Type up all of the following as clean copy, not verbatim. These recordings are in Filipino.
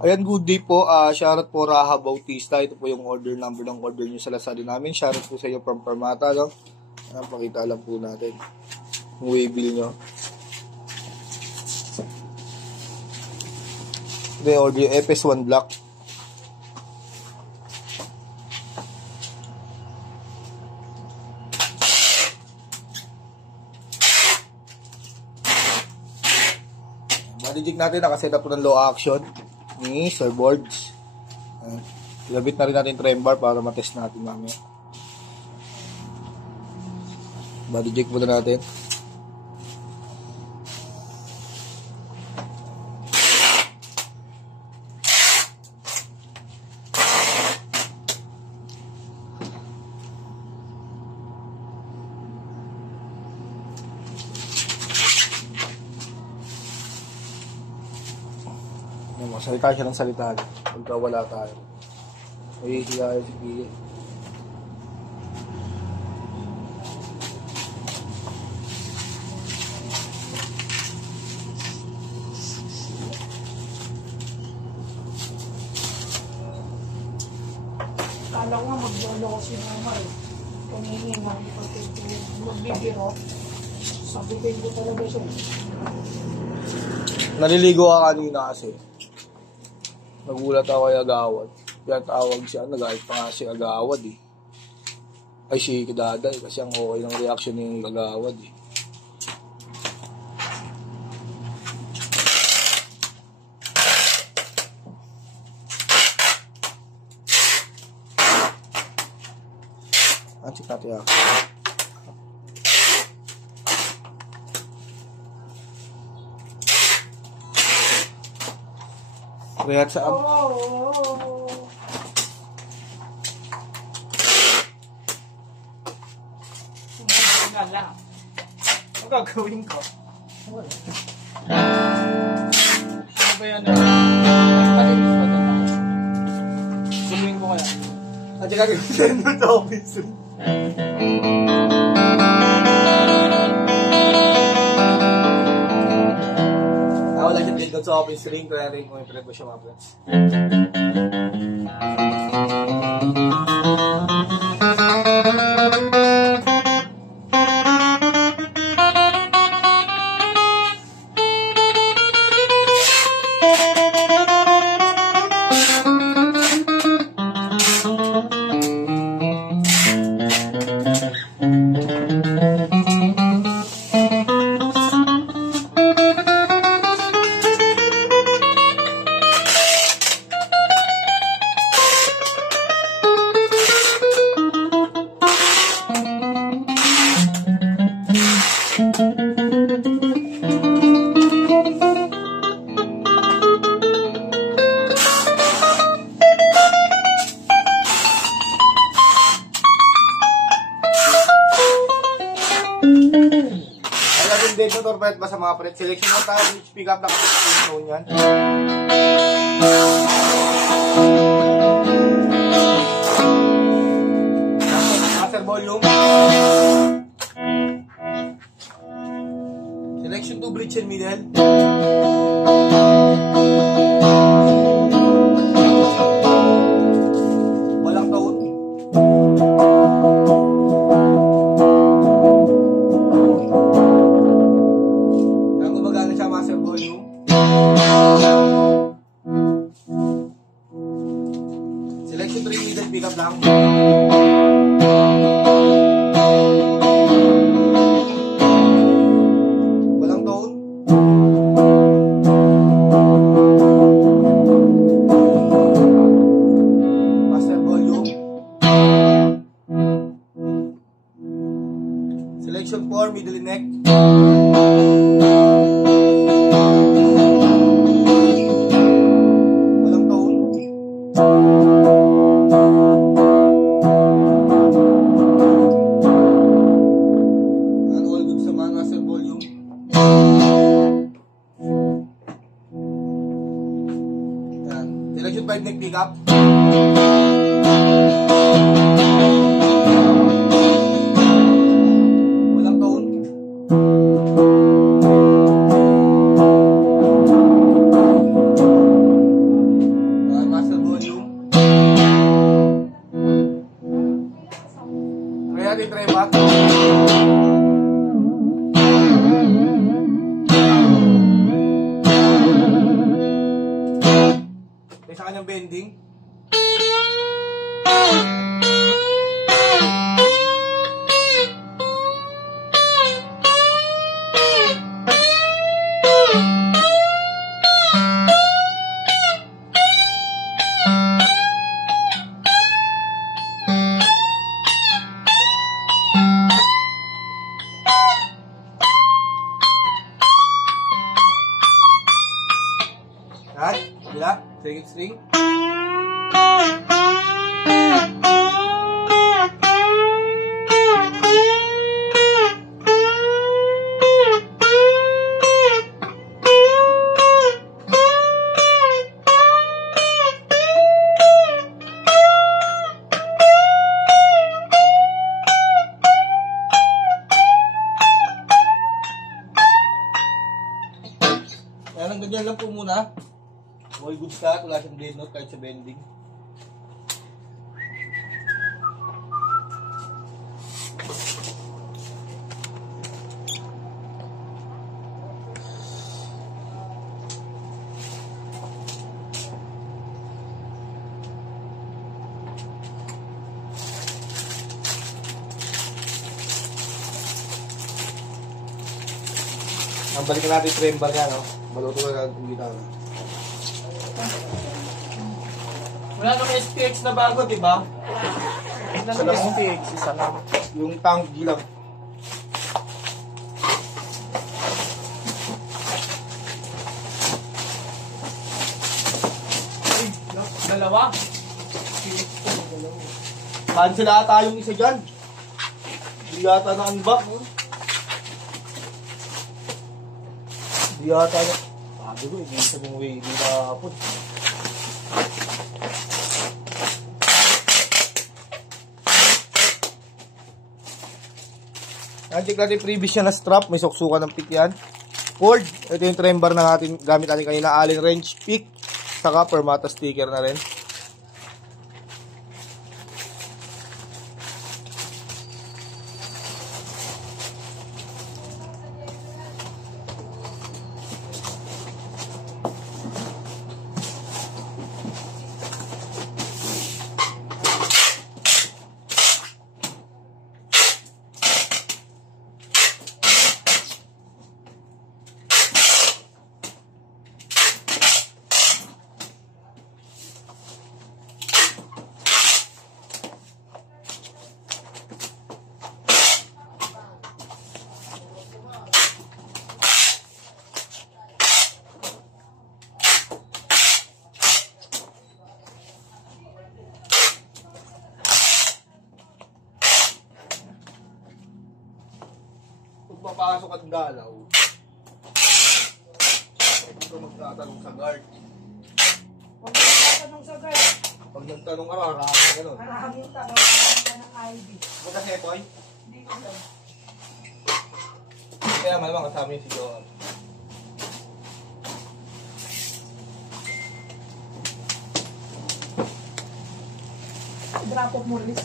Ayan, good day po. Shoutout po Raha Bautista. Ito po yung order number ng order nyo sa Lazada namin. Shoutout po sa iyo from Parmata. No? Pakita lang po natin yung waybill nyo. Ito yung order yung FS1 Black. Marijig natin, nakaset up po ng low action ni Sir Boards. Ilabit na rin natin trem bar para matest natin mamaya. Body jig muna natin. Salita siya ng salita pagka wala tayo. Ay, tayo si Pili. Kala ko nga maglolo ko si mama eh. Kanini magbibiro. Sabitin ko talaga siya. Naliligo ka kanina kasi. Nagulat ako kay Agawad. Kaya tawag siya. Nagahit pa nga si Agawad eh. Ay si Daday. Kasi ang okay ng reaction ni Agawad eh. Check natin ako. Rehat sa lang. Ang gagawin ko? Ano ba yan? Gawin ko kaya. At saka gagawin mo ito office. Wala siya dito sa office ring. Kaya rin kung i-prep ko siya mga friends. Dito torpet ba sa mga pret selection mo tayo which pick up na kasi tone yan. Master volume. Selection 2 bridge and middle. Walang tone. Selection 3 middle pick up lang. Walang tone. Master volume. Selection 4 middle neck. Walang tone. Selection 5 neck pick up. Walang tone. May sa kanyang bending. Yan, bila, second string. Ayan, ang ganyan lang po muna. Okay, good start. Wala siyang dead note kahit sa bending. Ang balikan natin yung trembar niya, no? Maluto na lang yung gitara. Wala nang SPX na bago, di ba? Wala Isa nang lang, SPX, isa lang. Yung tank gilang. Ay, dalawa. Cancel ata yung isa dyan. Hindi yata na-unbox. Hindi yata na... Sabi ko, hindi sa mong way. Hindi na-put. Check natin yung previous niya na strap. May suksukan ng pick yan. Cord. Ito yung trembar na natin. Gamit natin kanina. Allen wrench pick. Saka permata sticker na rin. Kung papasok at dalaw, ito magtatanong sa guard. Huwag ka tatanong sa guard. Pag nagtanong ka, marami ganun. Maraming tanong. Maraming ka ng ID. Bukas na ito ay? Hindi ko alam. Kaya malamang kasama yung si Joel. Drop off mo list.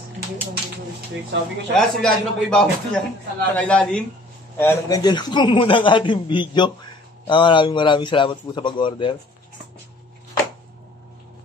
Sabi ko siya. Kaya sigurado na po ibawat niya sa ilalim. Ayan, hanggang dyan lang po muna ang ating video. Maraming salamat po sa pag-order.